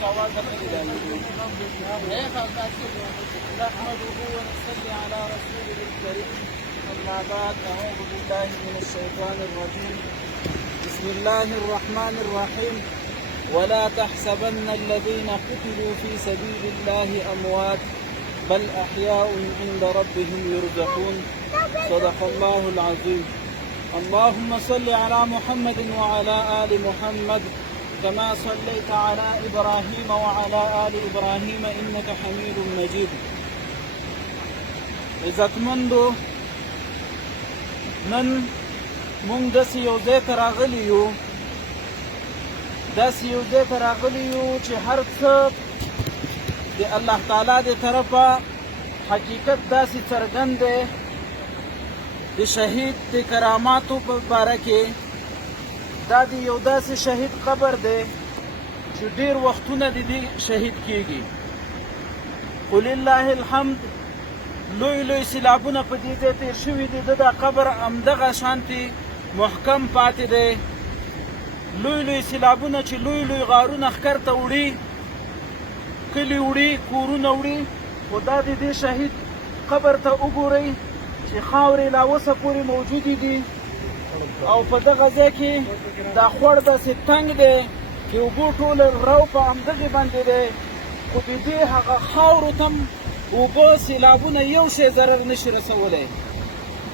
نحمده ونصلي على رسوله الكريم. أما بعد، أعوذ بالله من الشيطان الرجيم. بسم الله الرحمن الرحيم. ولا تحسبن الذين قتلوا في سبيل الله أموات بل أحياء عند ربهم يرزقون. صدق الله العظيم. اللهم صل على محمد وعلى آل محمد كما صليت على إبراهيم وعلى آل إبراهيم إنك حميد مجيد. عزتمندو، نن مونږ داسې یو ځای ته راغلي یو چې هر څه د الله تعالی د طرفه حقیقت داسې څرګند دی. د شهید د کراماتو په باره کې دا د یو داسې شهید قبر دی چې ډېر وختونه د دې شهید کیږي. ولله الحمد، لوی لوی سیلابونه په دې ځای تېر شوي دي. د دا قبر همدغه شانتې محکم پاتې دی. لوی لوی سیلابونه چې لوی لوی غارونه ښکرته وړي، کلي وړي، کورونه وړي، خو دا د دې شهید قبر ته وګورئ چې خاورې لا اوسه پورې موجودې دي. او په دغه ځای کې دا خوړ داسې تنګ دی چې اوبو ټوله رو په همدغې باندې دی، خو د دې هغه خاورو ته اوبه سیلابونه یو شی ضرر نشي رسولی.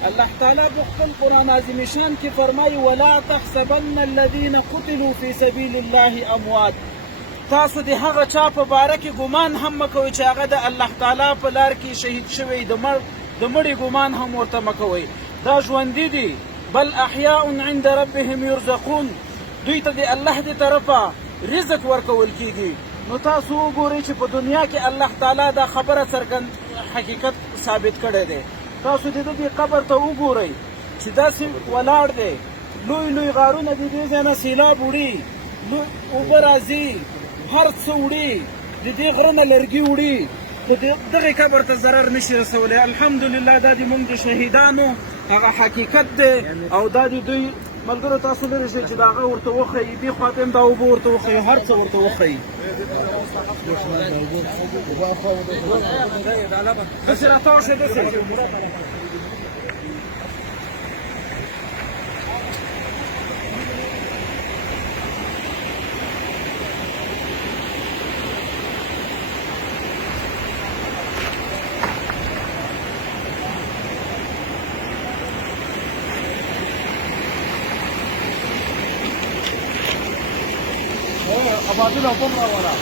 الله تعالی په خپل قرآن عظیم شان کې فرمایي ولا تحسبن الذین قتلوا فی سبیل الله اموات. تاسو د هغه چا په باره کې ګمان هم مه کوئ چې هغه د الله تعالی په لار کې شهید شوی، د مړي ګمان هم ورته مه کوئ. دا ژوندي دي. بل احیاء عند ربهم یرزقون. دوی ته د الله د طرفه رزق ورکول کیږي. نو تاسو وګورئ چې په دنیا کې الله تعالی دا خبره څرګند حقیقت ثابت کړی دی. تاسو د دې قبر ته وګورئ چې داسې ولاړ دی. لوی لوی غارونه د دې ځای نه سیلاب وړي، اوبه راځي، هر څه وړي، د دې غره نه لرګي وړي، خو دغې قبر ته ضرر نشي رسولی. الحمدلله دا د موږ د شهیدانو هغه حقیقت دی. او دا د دوی ملګرو تاسو لرې شئ چې د هغه ورته وښیي، دې خوا ته هم دا اوبه ورته وښیي، هر څه ورته وښیي. داسې راتاو شئ، داسې آبادی لا بمرا ولا